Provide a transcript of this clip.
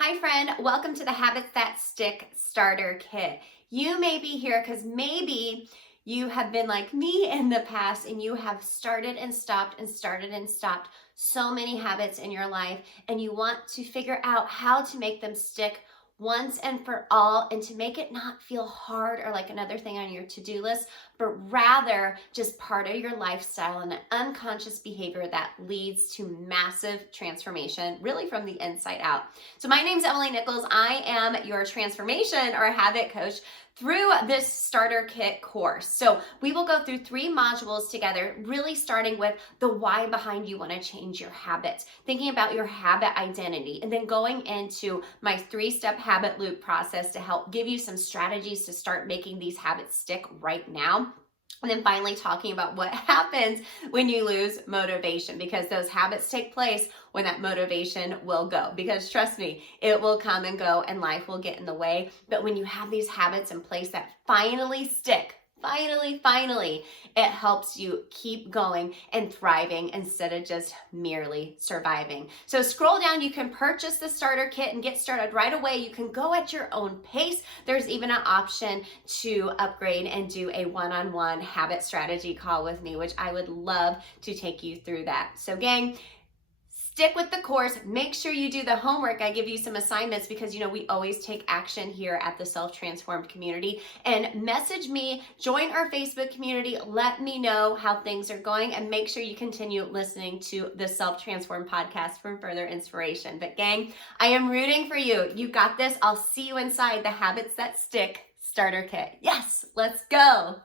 Hi friend, welcome to the Habits That Stick Starter Kit. You may be here because maybe you have been like me in the past and you have started and stopped and started and stopped so many habits in your life, and you want to figure out how to make them stick once and for all, and to make it not feel hard or like another thing on your to-do list, but rather just part of your lifestyle and an unconscious behavior that leads to massive transformation, really from the inside out. So my name's Nichols. I am your transformation or habit coach through this starter kit course. So we will go through 3 modules together, really starting with the why behind you want to change your habits, thinking about your habit identity, and then going into my 3-step habit loop process to help give you some strategies to start making these habits stick right now. And then finally talking about what happens when you lose motivation, because those habits take place when that motivation will go. Because trust me, it will come and go and life will get in the way. But when you have these habits in place that finally stick, finally, it helps you keep going and thriving instead of just merely surviving. So scroll down, you can purchase the starter kit and get started right away. You can go at your own pace. There's even an option to upgrade and do a one-on-one habit strategy call with me, which I would love to take you through that. So gang, stick with the course. Make sure you do the homework. I give you some assignments because, we always take action here at the Self-Transformed community. And message me, join our Facebook community. Let me know how things are going, and make sure you continue listening to the Self-Transformed podcast for further inspiration. But gang, I am rooting for you. You got this. I'll see you inside the Habits That Stick Starter Kit. Yes, let's go.